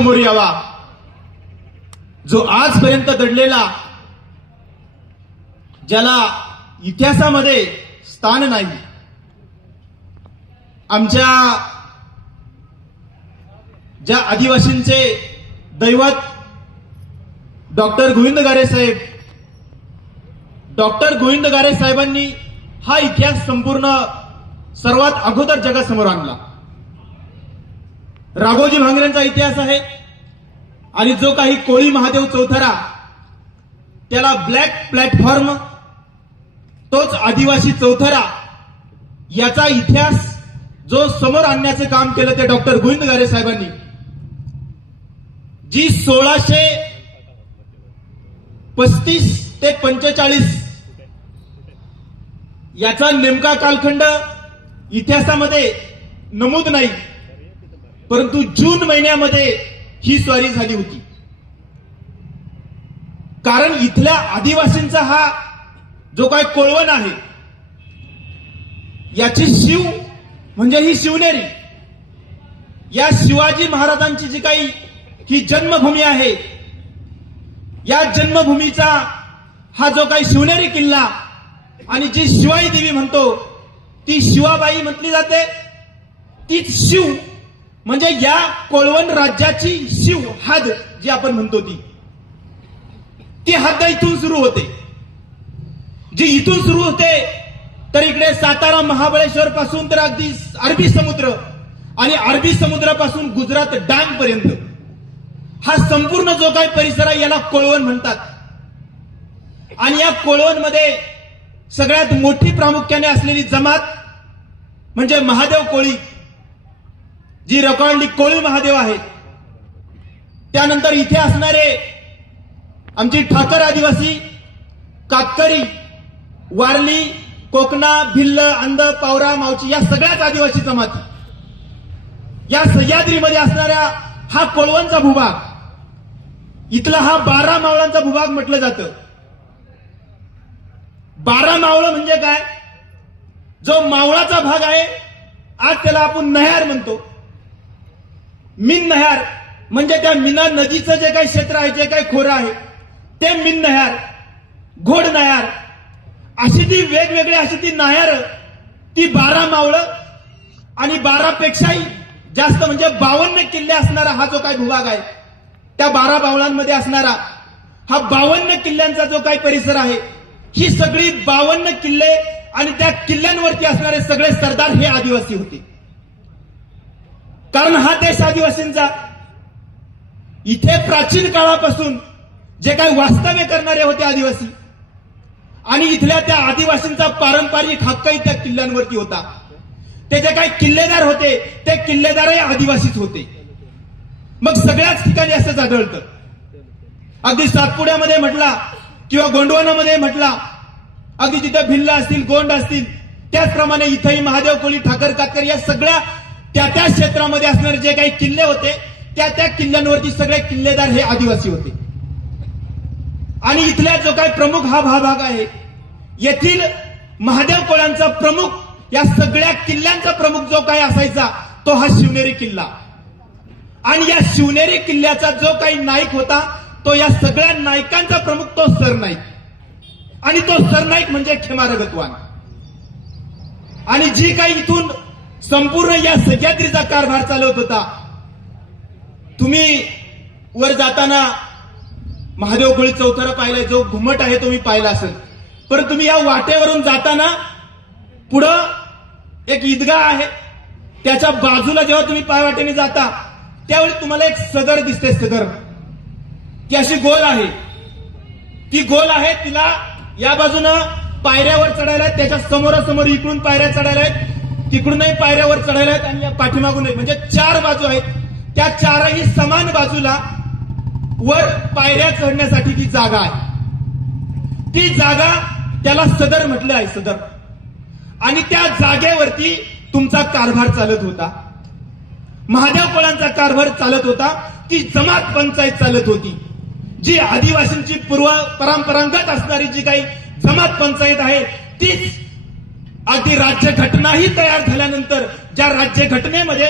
समोर यावा जो आजपर्यंत दडलेला ज्याला इतिहासामध्ये स्थान नाही आमच्या ज्या आदिवासींचे दैवत डॉक्टर गोविंद गारे साहेब डॉक्टर गोविंद गारे साहेबांनी हा इतिहास संपूर्ण सर्वात अगोदर जगासमोर आणला राघोजी भांगरेंचा इतिहास आहे आणि जो काही कोळी महादेव चौथरा त्याला ब्लॅक प्लॅटफॉर्म तोच आदिवासी चौथरा याचा इतिहास जो समोर आणण्याचे काम केलं ते डॉक्टर गोविंद गारे साहेबांनी जी सोळाशे पस्तीस ते पंचेचाळीस याचा नेमका कालखंड इतिहासामध्ये नमूद नाही परंतु जून महिन्यामध्ये ही स्वारी झाली होती कारण इथल्या आदिवासींचा हा जो काय कोळवण आहे याची शिव म्हणजे ही शिवनेरी या शिवाजी महाराजांची जी काही ही जन्मभूमी आहे या जन्मभूमीचा हा जो काही शिवनेरी किल्ला आणि जी शिवाई देवी म्हणतो ती शिवाबाई म्हटली जाते तीच शिव म्हणजे या कोळवण राज्याची शिव हद जी आपण म्हणतो ती ती हद्द इथून सुरू होते जी इथून सुरू होते तर इकडे सातारा महाबळेश्वर पासून तर अगदी अरबी समुद्र आणि अरबी समुद्रापासून गुजरात डांग पर्यंत हा संपूर्ण जो काही परिसर आहे याला कोळवण म्हणतात आणि या कोळवणमध्ये सगळ्यात मोठी प्रामुख्याने असलेली जमात म्हणजे महादेव कोळी जी रकांडली कोळी महादेव आहे त्यानंतर इथे असणारे आमची ठाकर आदिवासी कातकरी वारली कोकणा भिल्ल अंध पावरा मावची या सगळ्याच आदिवासी जमाती या सह्याद्रीमध्ये असणाऱ्या हा कोळवणचा भूभाग इथला हा बारा मावळांचा भूभाग म्हटलं जातं बारा मावळं म्हणजे काय जो मावळाचा भाग आहे आज त्याला आपण नह्यार म्हणतो मिन नहार म्हणजे त्या मीना नदीचं जे काही क्षेत्र आहे जे काही खोरं आहे ते मिन नहार घोड नहार अशी ती वेगवेगळी अशी ती नायार ती बारा मावळं आणि बारापेक्षाही जास्त म्हणजे बावन्न किल्ले असणारा हा जो काही भूभाग आहे त्या बारा बावळांमध्ये असणारा हा बावन्न किल्ल्यांचा जो काही परिसर आहे ही सगळी बावन्न किल्ले आणि त्या किल्ल्यांवरती असणारे सगळे सरदार हे आदिवासी होते कारण हा देश आदिवासींचा इथे प्राचीन काळापासून जे काही वास्तव्य करणारे होते आदिवासी आणि इथल्या त्या आदिवासींचा पारंपरिक हक्कही त्या किल्ल्यांवरती होता ते जे काही किल्लेदार होते ते किल्लेदारही आदिवासीच होते मग सगळ्याच ठिकाणी असंच आढळतं अगदी सातपुड्यामध्ये म्हटला किंवा गोंडवानामध्ये म्हटला अगदी जिथे भिल्ला असतील गोंड असतील त्याचप्रमाणे इथंही महादेव कोळी ठाकर कातकर या सगळ्या त्या त्या क्षेत्रामध्ये असणारे जे काही किल्ले होते त्या त्या किल्ल्यांवरती सगळे किल्लेदार हे आदिवासी होते आणि इथल्या जो काही प्रमुख हा भाग आहे येथील महादेव कोळ्यांचा प्रमुख या सगळ्या किल्ल्यांचा प्रमुख जो काही असायचा तो हा शिवनेरी किल्ला आणि या शिवनेरी किल्ल्याचा जो काही नाईक होता तो या सगळ्या नायकांचा प्रमुख तो सरनाईक आणि तो सरनाईक म्हणजे खेमारगतवान आणि जी काही इथून संपूर्ण या सह्याद्रीचा कारभार चालवत होता तुम्ही वर जाताना महादेव गोळी चौथरा पाहिलाय जो घुमट आहे तो मी पाहिला असेल पण तुम्ही या वाटेवरून जाताना पुढं एक ईदगाह आहे त्याच्या बाजूला जेव्हा तुम्ही पायवाटेने जाता त्यावेळी तुम्हाला एक सदर दिसते सदर ती अशी गोल आहे ती गोल आहे तिला या बाजूनं पायऱ्यावर चढायला त्याच्या समोरासमोर इकडून पायऱ्या चढायला आहेत तिकडूनही पायऱ्यावर चढायला आहेत आणि पाठीमागूनही म्हणजे चार बाजू आहेत त्या चारही समान बाजूला वर पायऱ्या चढण्यासाठी जी जागा आहे ती जागा त्याला सदर म्हटलं आहे सदर आणि त्या जागेवरती तुमचा कारभार चालत होता महादेव कोळांचा कारभार चालत होता ती जमात पंचायत चालत होती जी आदिवासींची पूर्व परंपरांगत असणारी जी काही जमात पंचायत आहे तीच अगदी घटनाही तयार झाल्यानंतर ज्या राज्यघटनेमध्ये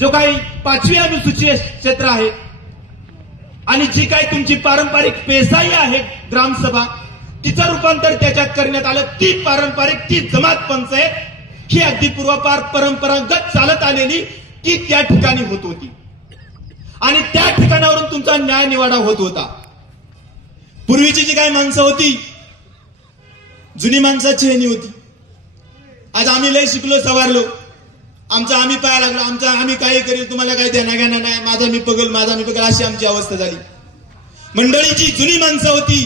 जो काही पाचवी अनुसूची क्षेत्र आहे आणि जी काही तुमची पारंपरिक पेसाई आहे ग्रामसभा तिचं रूपांतर त्याच्यात करण्यात आलं ती पारंपरिक ती जमात आहे ही अगदी पूर्वापार परंपरागत चालत आलेली ती त्या ठिकाणी होत होती आणि त्या ठिकाणावरून तुमचा न्याय निवाडा होत होता पूर्वीची जी काही माणसं होती जुनी माणसाची हेणी होती आज आम्ही लय शिकलो सवारलो आमचा आम्ही पाया लागलो आमचा आम्ही काही करील तुम्हाला काही देणार घेणार नाही माझा मी पगल माझा मी पगल अशी आमची अवस्था झाली मंडळीची जुनी माणसं होती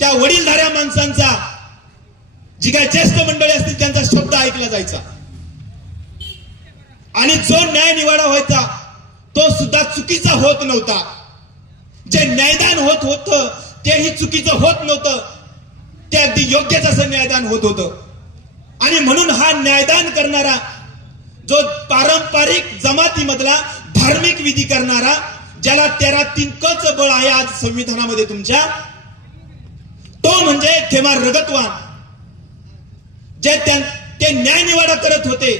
त्या वडीलधाऱ्या माणसांचा जी काय ज्येष्ठ मंडळी असतील त्यांचा शब्द ऐकला जायचा आणि जो न्याय निवाडा व्हायचा तो सुद्धा चुकीचा होत नव्हता जे न्यायदान होत होतं तेही चुकीचं होत नव्हतं ते अगदी योग्यच असं न्यायदान होत होतं आणि म्हणून हा न्यायदान करणारा जो पारंपरिक जमातीमधला धार्मिक विधी करणारा ज्याला तेरा तीन कच बळ आहे आज संविधानामध्ये तुमच्या तो म्हणजे थेमा रगतवान जे ते न्यायनिवाडा करत होते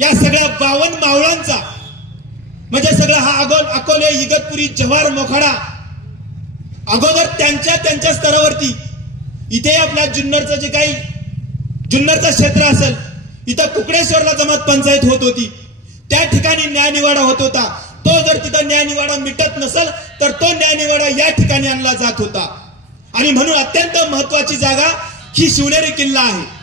या सगळ्या बावन मावळांचा म्हणजे सगळा हा अगोल अकोले इगतपुरी जव्हार मोखाडा अगोदर त्यांच्या त्यांच्या स्तरावरती इथे आपल्या जुन्नरचं जे काही जुन्नरचं क्षेत्र असेल इथं कुकडेश्वरला जमात पंचायत होत होती त्या ठिकाणी न्यायनिवाडा होत होता तो जर तिथं न्यायनिवाडा मिटत नसेल तर तो न्यायनिवाडा या ठिकाणी आणला जात होता आणि म्हणून अत्यंत महत्वाची जागा ही शिवनेरी किल्ला आहे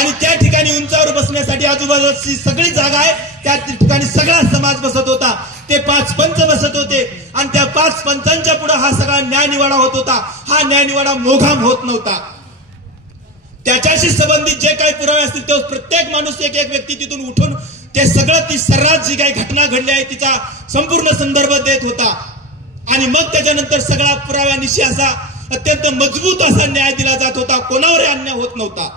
आणि त्या ठिकाणी उंचावर बसण्यासाठी आजूबाजूची सगळी जागा आहे त्या ठिकाणी सगळा समाज बसत होता ते पाच पंच बसत होते आणि त्या पाच पंचांच्या पुढे हा सगळा न्यायनिवाडा होत होता हा न्यायनिवाडा मोघाम होत नव्हता त्याच्याशी संबंधित जे काही पुरावे असतील ते प्रत्येक माणूस एक एक व्यक्ती तिथून उठून ते सगळं ती सर्रास जी काही घटना घडली आहे तिचा संपूर्ण संदर्भ देत होता आणि मग त्याच्यानंतर सगळा पुराव्यानिशी असा अत्यंत मजबूत असा न्याय दिला जात होता कोणावर अन्याय होत नव्हता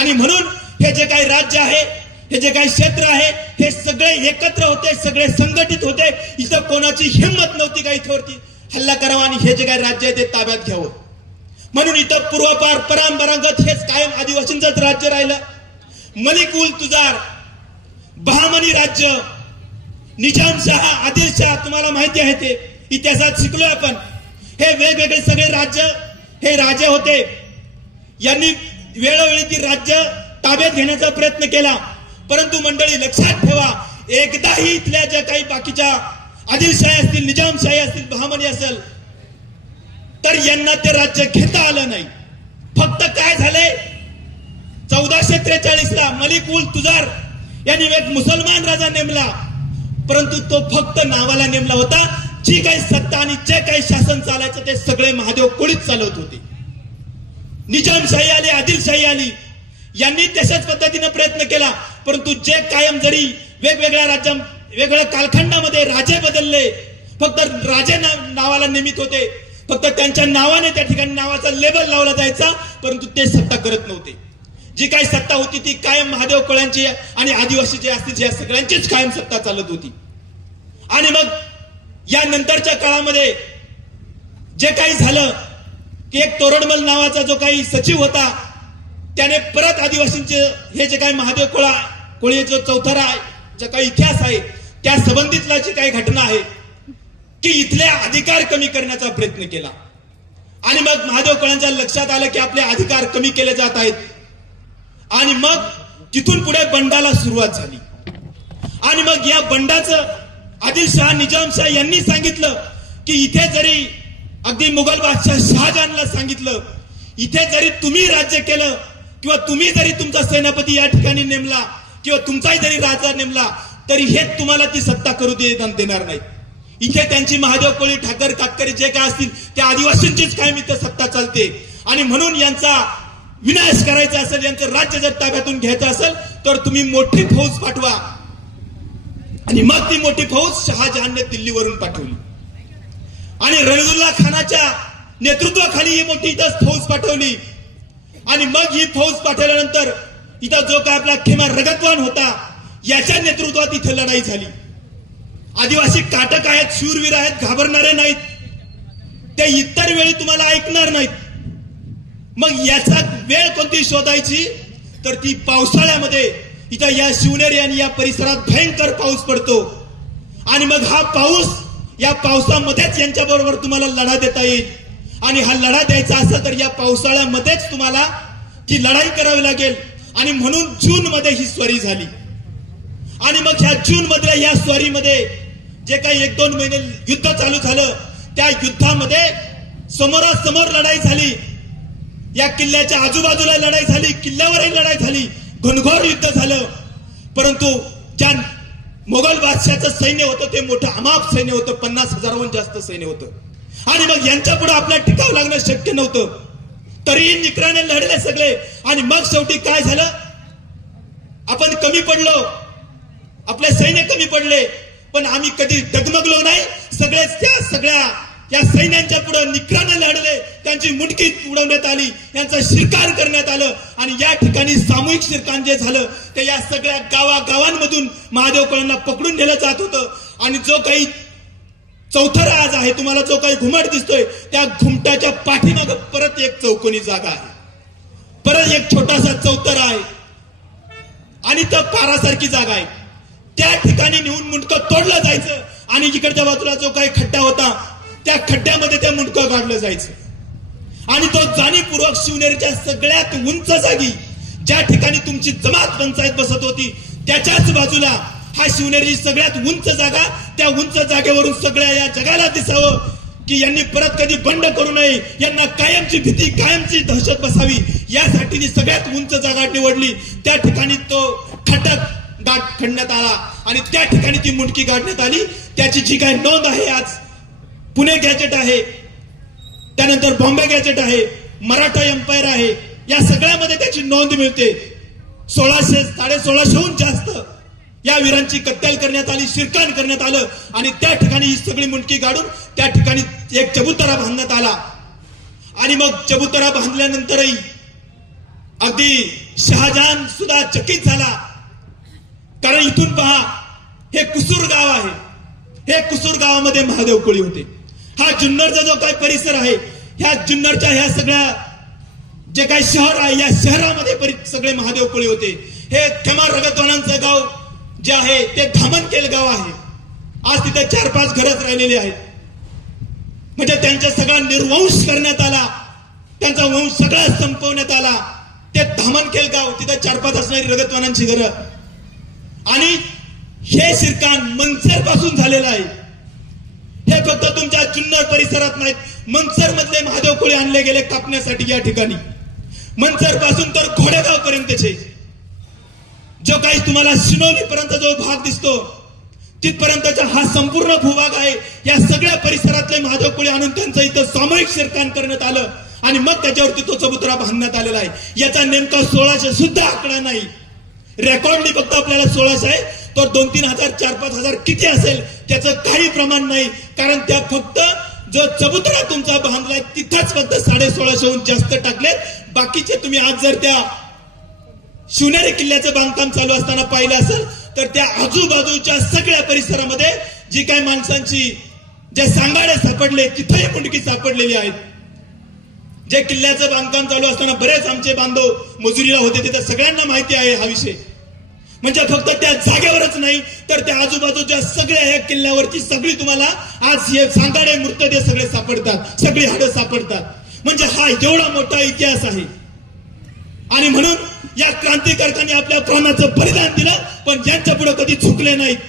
आणि म्हणून हे जे काही राज्य आहे हे जे काही क्षेत्र आहे हे सगळे एकत्र होते सगळे संघटित होते इथं कोणाची हिंमत नव्हती का इथवरती हल्ला करावा आणि हे जे काही राज्य आहे ते ताब्यात घ्यावं म्हणून इथं पूर्वापार परंपरागत हेच कायम आदिवासींच राज्य राहिलं मलिकुल तुजार बहामनी राज्य निजाम शहा आदिल शहा तुम्हाला माहिती आहे ते इतिहासात शिकलो आपण हे वेगवेगळे सगळे राज्य हे राजे होते यांनी वेळोवेळी ती राज्य ताब्यात घेण्याचा प्रयत्न केला परंतु मंडळी लक्षात ठेवा एकदाही इथल्या ज्या काही बाकीच्या आदिलशाही असतील निजामशाही असतील बहामनी असेल तर यांना ते राज्य घेता आलं नाही फक्त काय झालंय चौदाशे त्रेचाळीस ला मलिक उल तुजार यांनी एक मुसलमान राजा नेमला परंतु तो फक्त नावाला नेमला होता जी काही सत्ता आणि जे काही शासन चालायचं ते सगळे महादेव कुळीत चालवत होते निजामशाही आली आदिलशाही आली यांनी तशाच पद्धतीनं प्रयत्न केला परंतु जे कायम जरी वेगवेगळ्या राज्या वेगवेगळ्या कालखंडामध्ये राजे बदलले फक्त राजे नावाला नेमित होते फक्त त्यांच्या नावाने त्या ठिकाणी नावाचा लेबल लावला जायचा परंतु ते सत्ता करत नव्हते जी काही सत्ता होती ती कायम महादेव कोळ्यांची आणि आदिवासी जे असतील या सगळ्यांचीच कायम सत्ता चालत होती आणि मग या नंतरच्या काळामध्ये जे काही झालं की एक तोरणमल नावाचा जो काही सचिव होता त्याने परत आदिवासींचे हे जे काही महादेव कोळा कोळी जो आहे जो काही इतिहास आहे त्या संबंधितला जी काही घटना आहे की इथले अधिकार कमी करण्याचा प्रयत्न केला आणि मग महादेव कळांच्या लक्षात आलं की आपले अधिकार कमी केले जात आहेत आणि मग तिथून पुढे बंडाला सुरुवात झाली आणि मग या बंडाचं आदिलशाह निजामशाह यांनी सांगितलं की इथे जरी अगदी मुघल बादशाह शहाजहानला सांगितलं इथे जरी तुम्ही राज्य केलं किंवा तुम्ही जरी तुमचा सेनापती या ठिकाणी नेमला किंवा तुमचाही जरी राजा नेमला तरी हे तुम्हाला ती सत्ता करू देणार नाही इथे त्यांची महादेव कोळी ठाकर काटकरी जे काय असतील त्या आदिवासींचीच कायम इथं सत्ता चालते आणि म्हणून यांचा विनाश करायचा असेल यांचं राज्य जर ताब्यातून घ्यायचं असेल तर तुम्ही मोठी फौज पाठवा आणि मग ती मोठी फौज शहाजहानने दिल्लीवरून पाठवली आणि रणदुल्ला खानाच्या नेतृत्वाखाली ही मोठी इथं फौज पाठवली आणि मग ही फौज पाठवल्यानंतर इथं जो काय आपला खेमा रगतवान होता याच्या नेतृत्वात इथे लढाई झाली आदिवासी काटक आहेत शूरवीर आहेत घाबरणारे नाहीत ते इतर वेळी तुम्हाला ऐकणार नाहीत मग याचा वेळ कोणती शोधायची तर ती पावसाळ्यामध्ये इथं या शिवनेरी आणि या परिसरात भयंकर पाऊस पडतो आणि मग हा पाऊस या पावसामध्येच यांच्या बरोबर तुम्हाला लढा देता येईल आणि हा लढा द्यायचा असेल तर या पावसाळ्यामध्येच तुम्हाला ती लढाई करावी लागेल आणि म्हणून जून मध्ये ही स्वारी झाली आणि मग ह्या जून मधल्या या स्वारीमध्ये जे काही एक दोन महिने युद्ध चालू झालं त्या युद्धामध्ये समोरासमोर लढाई झाली या किल्ल्याच्या आजूबाजूला लढाई झाली किल्ल्यावरही लढाई झाली घनघोर युद्ध झालं परंतु ज्या मोगल बादशाचं सैन्य होतं ते मोठं अमाप सैन्य होतं पन्नास हजाराहून जास्त सैन्य होतं आणि मग यांच्या पुढे आपल्याला टिकाव लागणं शक्य नव्हतं तरीही निकराने लढले सगळे आणि मग शेवटी काय झालं आपण कमी पडलो आपले सैन्य कमी पडले पण आम्ही कधी डगमगलो नाही सगळे त्या सगळ्या या सैन्यांच्या पुढे निकरानं लढले त्यांची मुटकी उडवण्यात आली यांचा शिरकार करण्यात आलं आणि या ठिकाणी सामूहिक शिरकान जे झालं ते या सगळ्या गावागावांमधून महादेव कळांना पकडून नेलं जात होतं आणि जो काही चौथरा आज आहे तुम्हाला जो काही घुमट दिसतोय त्या घुमटाच्या पाठीमाग परत एक चौकोनी जागा आहे परत एक छोटासा चौथरा आहे आणि तर पारासारखी जागा आहे त्या ठिकाणी नेऊन मुंडकं तोडलं जायचं आणि जिकडच्या बाजूला जो काही खड्डा होता त्या खड्ड्यामध्ये त्या मुंडकं काढलं जायचं आणि तो जाणीवपूर्वक शिवनेरीच्या सगळ्यात उंच जागी ज्या ठिकाणी तुमची जमात पंचायत बसत होती त्याच्याच बाजूला हा शिवनेरीची सगळ्यात उंच जागा त्या उंच जागेवरून सगळ्या या जगाला दिसावं की यांनी परत कधी बंड करू नये यांना कायमची भीती कायमची दहशत बसावी यासाठी सगळ्यात उंच जागा निवडली त्या ठिकाणी तो खटक दाट खणण्यात आला आणि त्या ठिकाणी ती मुंडकी काढण्यात आली त्याची जी काय नोंद आहे आज पुणे गॅजेट आहे त्यानंतर बॉम्बे गॅजेट आहे मराठा एम्पायर आहे या सगळ्यामध्ये त्याची नोंद मिळते सोळाशे साडे सोळाशेहून जास्त या वीरांची कत्तल करण्यात आली शिरकाण करण्यात आलं आणि त्या ठिकाणी ही सगळी मुंडकी काढून त्या ठिकाणी एक चबुतरा बांधण्यात आला आणि मग चबुतरा बांधल्यानंतरही अगदी शहाजहान सुद्धा चकित झाला कारण इथून पहा हे कुसूर गाव आहे हे कुसूर गावामध्ये महादेव कोळी होते हा जुन्नरचा जो काही परिसर आहे ह्या जुन्नरच्या ह्या सगळ्या जे काही शहर आहे या शहरामध्ये सगळे महादेव कोळी होते हे क्षमा रगतवानांचं गाव जे आहे ते धामणकेल गाव आहे आज तिथे चार पाच घरच राहिलेले आहेत म्हणजे त्यांचा सगळा निर्वंश करण्यात आला त्यांचा वंश सगळा संपवण्यात आला ते धामणखेल गाव तिथे चार पाच असणारी रगतवानांची घरं आणि हे शिरकान मनसर पासून झालेलं आहे हे फक्त तुमच्या जुन्नर परिसरात नाहीत मनसर मधले महादेव कोळी आणले गेले कापण्यासाठी या ठिकाणी मनसर पासून तर घोडेगाव पर्यंतचे जो काही तुम्हाला शिनोली पर्यंत जो भाग दिसतो तिथपर्यंतचा हा संपूर्ण भूभाग आहे या सगळ्या परिसरातले महादेव कोळी आणून त्यांचं इथं सामूहिक शिरकान करण्यात आलं आणि मग त्याच्यावरती तो चबुतरा बांधण्यात आलेला आहे याचा नेमका सोळाशे सुद्धा आकडा नाही रेकॉर्ड फक्त आपल्याला सोळाशे आहे तर दोन तीन हजार चार पाच हजार किती असेल त्याचं काही प्रमाण नाही कारण त्या फक्त जो चबुतरा तुमचा बांधलाय तिथंच फक्त साडे सोळाशेहून जास्त टाकलेत बाकीचे तुम्ही आज जर त्या शिवनेरी किल्ल्याचं बांधकाम चालू असताना पाहिलं असेल तर त्या आजूबाजूच्या सगळ्या परिसरामध्ये जी काय माणसांची ज्या सांगाड्या सापडले तिथंही मुंडकी सापडलेली आहेत जे किल्ल्याचं बांधकाम चालू असताना बरेच आमचे बांधव मजुरीला होते तिथे सगळ्यांना माहिती आहे हा विषय म्हणजे फक्त त्या जागेवरच नाही तर त्या आजूबाजूच्या सगळ्या या किल्ल्यावरची सगळी तुम्हाला आज हे सांगाडे मृतदेह सगळे सापडतात सगळी हाडं सापडतात म्हणजे हा एवढा मोठा इतिहास आहे आणि म्हणून या क्रांतिकारकांनी आपल्या प्राणाचं बलिदान दिलं पण ज्यांच्या पुढे कधी चुकले नाहीत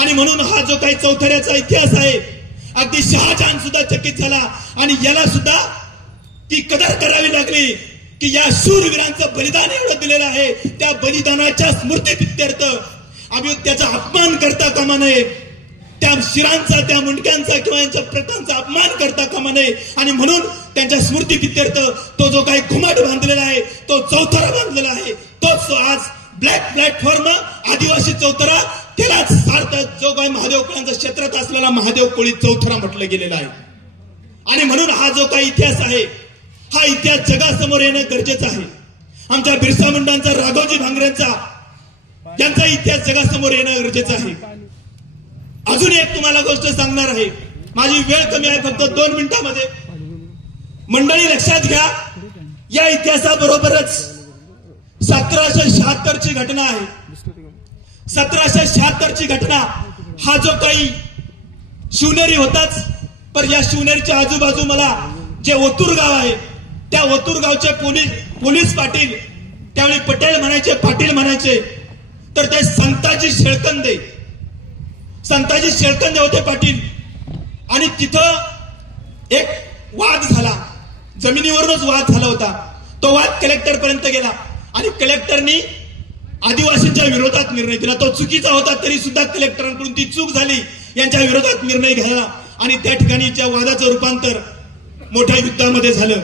आणि म्हणून हा जो काही चौथऱ्याचा इतिहास आहे अगदी शहाजहान सुद्धा चकित झाला आणि याला सुद्धा ती कदर करावी लागली की या शूरवीरांचं बलिदान एवढं दिलेलं आहे त्या बलिदानाच्या स्मृती पित्यर्थ आम्ही त्याचा अपमान करता कामा नये त्या शिरांचा त्या मुंडक्यांचा किंवा यांच्या प्रथांचा अपमान करता कामा नये आणि म्हणून त्यांच्या स्मृती पित्यर्थ तो जो काही घुमट बांधलेला आहे तो चौथरा बांधलेला आहे तोच आज ब्लॅक प्लॅटफॉर्म आदिवासी चौथरा त्यालाच सार्थक बाय महादेव कुळांचं क्षेत्रात असलेला महादेव कोळी चौथरा म्हटलं गेलेला आहे आणि म्हणून हा जो काही इतिहास आहे हा इतिहास जगासमोर येणं गरजेचं आहे आमच्या बिरसा मुंडांचा राघोजी भांगरेंचा यांचा इतिहास जगासमोर येणं गरजेचं आहे अजून एक तुम्हाला गोष्ट सांगणार आहे माझी वेळ कमी आहे फक्त दोन मिनिटांमध्ये मंडळी लक्षात घ्या या इतिहासाबरोबरच सतराशे शहात्तरची घटना आहे सतराशे शहात्तरची घटना हा जो काही शिवनेरी होताच पर या शिवनेरीच्या आजूबाजू मला जे ओतूर गाव आहे त्या ओतूर गावचे पोलीस पोलीस पाटील त्यावेळी पटेल म्हणायचे पाटील म्हणायचे तर ते संताजी शेळकंदे संताजी शेळकंदे होते पाटील आणि तिथं एक वाद झाला जमिनीवरूनच वाद झाला होता तो वाद कलेक्टर पर्यंत गेला आणि कलेक्टरनी आदिवासींच्या विरोधात निर्णय दिला तो चुकीचा होता तरी सुद्धा कलेक्टरांकडून ती चूक झाली यांच्या विरोधात निर्णय घ्यायला आणि त्या ठिकाणी ज्या वादाचं रूपांतर मोठ्या युद्धामध्ये झालं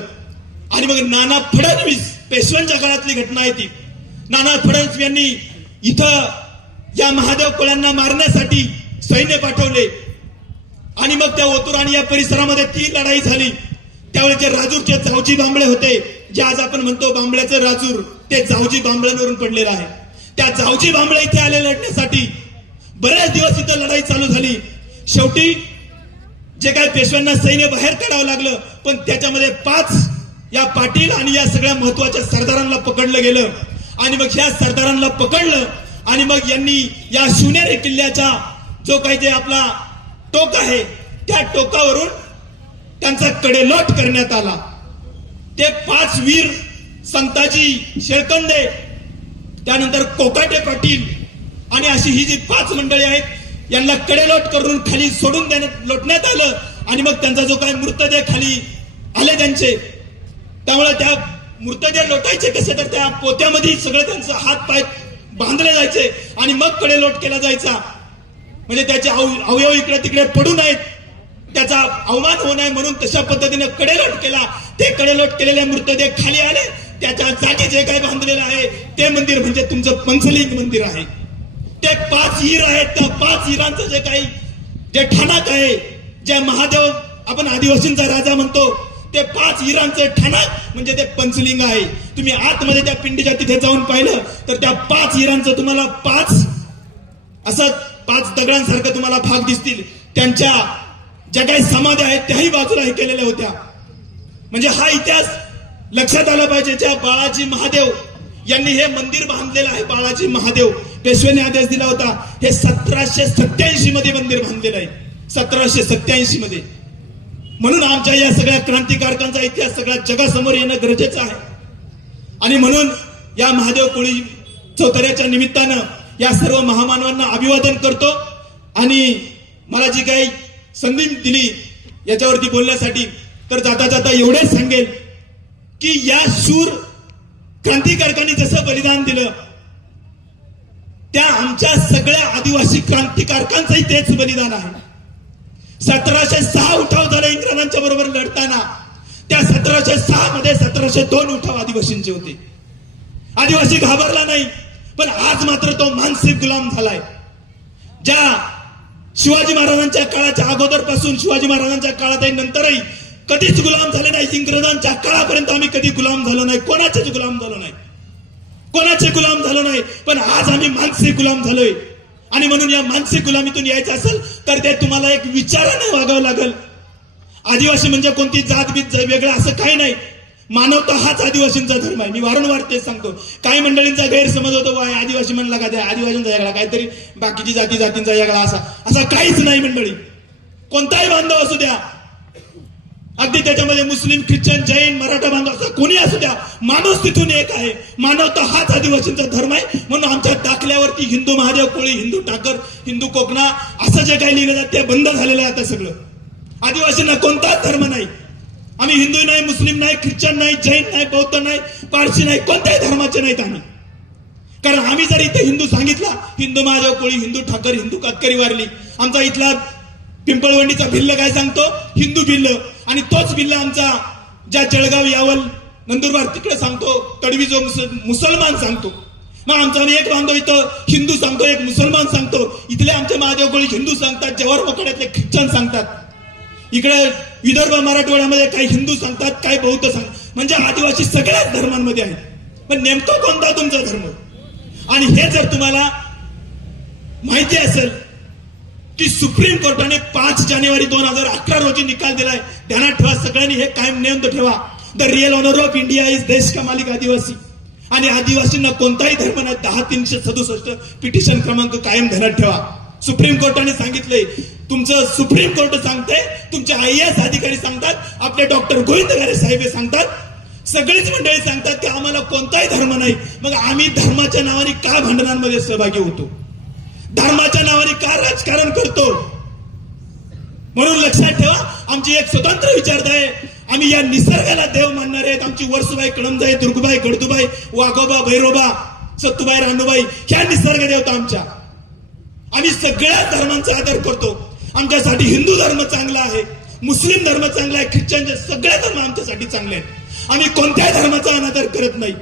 आणि मग नाना फडणवीस पेशव्यांच्या काळातली घटना आहे ती नाना फडणवीस यांनी इथं या महादेव कोळ्यांना मारण्यासाठी सैन्य पाठवले आणि मग त्या ओतूर आणि या परिसरामध्ये ती लढाई झाली त्यावेळी जे राजूरचे जावजी बांबळे होते जे आज आपण म्हणतो बांबळ्याचं राजूर ते जावजी बांबळ्यांवरून पडलेलं आहे त्या जावजी भांबळे इथे आले लढण्यासाठी बरेच दिवस इथं लढाई चालू झाली शेवटी जे काही पेशव्यांना सैन्य बाहेर काढावं लागलं पण त्याच्यामध्ये पाच या पाटील आणि या सगळ्या महत्वाच्या सरदारांना पकडलं गेलं आणि मग ह्या सरदारांना पकडलं आणि मग यांनी या शिवनेरी किल्ल्याचा जो काही जे आपला टोक आहे त्या टोकावरून त्यांचा लोट करण्यात आला ते पाच वीर संताजी शेळकंदे त्यानंतर कोकाटे पाटील आणि अशी ही जी पाच मंडळी आहेत यांना कडेलोट करून खाली सोडून देण्यात लोटण्यात आलं आणि मग त्यांचा जो काय मृतदेह खाली आले त्यांचे त्यामुळे त्या मृतदेह लोटायचे कसे तर त्या पोत्यामध्ये सगळं त्यांचं हात पाय बांधले जायचे आणि मग कडेलोट केला जायचा म्हणजे त्याचे अवयव इकडे तिकडे पडू नयेत त्याचा अवमान होऊ नये म्हणून तशा पद्धतीने कडेलोट केला ते कडेलोट केलेले मृतदेह खाली आले त्याच्या जागी जे काही बांधलेलं आहे ते मंदिर म्हणजे तुमचं पंचलिंग मंदिर आहे ते पाच हिर आहेत त्या पाच हिरांचं जे काही जे ठाणक आहे ज्या महादेव आपण आदिवासींचा राजा म्हणतो ते पाच हिरांचं ठाणक म्हणजे ते पंचलिंग आहे तुम्ही आतमध्ये त्या पिंडीच्या तिथे जाऊन पाहिलं तर त्या पाच हिरांचं तुम्हाला पाच असं पाच दगडांसारखं तुम्हाला भाग दिसतील त्यांच्या ज्या काही समाध्या आहेत त्याही बाजूला केलेल्या होत्या म्हणजे हा इतिहास लक्षात आलं पाहिजे ज्या बाळाजी महादेव यांनी हे मंदिर बांधलेलं आहे बाळाजी महादेव पेशव्याने आदेश दिला होता हे सतराशे सत्याऐंशी मध्ये मंदिर बांधलेलं आहे सतराशे सत्याऐंशी मध्ये म्हणून आमच्या या सगळ्या क्रांतिकारकांचा इतिहास सगळ्या जगासमोर येणं गरजेचं आहे आणि म्हणून या महादेव कोळी चौथऱ्याच्या निमित्तानं या सर्व महामानवांना अभिवादन करतो आणि मला जी काही संधी दिली याच्यावरती बोलण्यासाठी तर जाता जाता एवढेच सांगेल की या शूर क्रांतिकारकांनी जसं बलिदान दिलं त्या आमच्या सगळ्या आदिवासी क्रांतिकारकांचंही तेच बलिदान आहे सतराशे सहा उठाव झाले इंग्रजांच्या बरोबर लढताना त्या सतराशे सहा मध्ये सतराशे दोन उठाव आदिवासींचे होते आदिवासी घाबरला नाही पण आज मात्र तो मानसिक गुलाम झालाय ज्या शिवाजी महाराजांच्या काळाच्या पासून शिवाजी महाराजांच्या काळातही नंतरही कधीच गुलाम झाले नाही इंग्रजांच्या काळापर्यंत आम्ही कधी गुलाम झालो नाही कोणाचेच गुलाम झालो नाही कोणाचे गुलाम झालो नाही पण आज आम्ही मानसिक गुलाम झालोय आणि म्हणून या मानसिक गुलामीतून यायचं असेल तर ते तुम्हाला एक विचारानं वागावं लागेल आदिवासी म्हणजे कोणती जात बीत वेगळं असं काही नाही मानवता हाच आदिवासींचा धर्म आहे मी वारंवार तेच सांगतो काही मंडळींचा गैरसमज होतो वाय आदिवासी म्हणला का त्या आदिवासींचा वेगळा काहीतरी बाकीची जाती जातींचा वेगळा असा असा काहीच नाही मंडळी कोणताही बांधव असू द्या अगदी त्याच्यामध्ये मुस्लिम ख्रिश्चन जैन मराठा बांधव कोणी असू द्या माणूस तिथून एक आहे मानवता हाच आदिवासींचा धर्म आहे म्हणून आमच्या दाखल्यावरती हिंदू महादेव कोळी हिंदू ठाकर हिंदू कोकणा असं जे काही लिहिलं जात ते बंद झालेलं आहे आता सगळं आदिवासींना कोणताच धर्म नाही आम्ही हिंदू नाही मुस्लिम नाही ख्रिश्चन नाही जैन नाही बौद्ध नाही पारशी नाही कोणत्याही धर्माचे नाही आम्ही कारण आम्ही जर इथे हिंदू सांगितला हिंदू महादेव कोळी हिंदू ठाकर हिंदू कातकरी वारली आमचा इथला पिंपळवंडीचा भिल्ल काय सांगतो हिंदू भिल्ल आणि तोच बिल्ला आमचा ज्या जळगाव यावल नंदुरबार तिकडे सांगतो तडवी जो मुसलमान सांगतो मग आमचा एक बांधव इथं हिंदू सांगतो एक मुसलमान सांगतो इथले आमचे महादेव कोळी हिंदू सांगतात जवाहर मोकड्यातले ख्रिश्चन सांगतात इकडे विदर्भ मराठवाड्यामध्ये काही हिंदू सांगतात काही बौद्ध सांग म्हणजे आदिवासी सगळ्याच धर्मांमध्ये आहेत पण नेमकं कोणता तुमचा धर्म आणि हे जर तुम्हाला माहिती असेल की सुप्रीम कोर्टाने पाच जानेवारी दोन हजार अकरा रोजी निकाल दिलाय ध्यानात ठेवा सगळ्यांनी हे कायम नेमत ठेवा the real honour of India is देश का मालिक आदिवासी आणि आदिवासींना कोणताही धर्म नाही दहा तीनशे सदुसष्ट पिटिशन क्रमांक कायम ध्यानात ठेवा सुप्रीम कोर्टाने सांगितले तुमचं सुप्रीम कोर्ट सांगते तुमचे आय एस अधिकारी सांगतात आपले डॉक्टर गोविंद गारे साहेब सांगतात सगळीच मंडळी सांगतात की आम्हाला कोणताही धर्म नाही मग आम्ही धर्माच्या नावाने का भांडणांमध्ये सहभागी होतो धर्माच्या नावाने का राजकारण करतो म्हणून लक्षात ठेवा आमची एक स्वतंत्र विचारधा आहे आम्ही या निसर्गाला देव मानणार आहेत आमची वर्सुबाई कणमजाई दुर्गुबाई गडदुबाई वाघोबा भैरोबा सत्तुबाई रानूबाई ह्या निसर्ग देवता आमच्या आम्ही सगळ्या धर्मांचा आदर करतो आमच्यासाठी हिंदू धर्म चांगला आहे मुस्लिम धर्म चांगला आहे ख्रिश्चन सगळ्या धर्म आमच्यासाठी चांगले आहेत आम्ही कोणत्याही धर्माचा अनादर करत नाही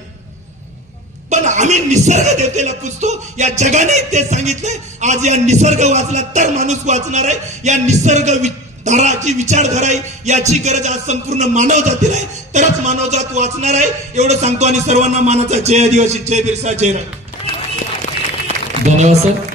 पण आम्ही निसर्ग देवतेला पुजतो या जगाने ते सांगितलंय आज या निसर्ग वाचला तर माणूस वाचणार आहे या निसर्ग धाराची विचारधारा आहे याची गरज आज संपूर्ण मानव जातीला आहे तरच मानवजात वाचणार आहे एवढं सांगतो आणि सर्वांना मानाचा जय आदिवासी जय बिरसा जय राम धन्यवाद सर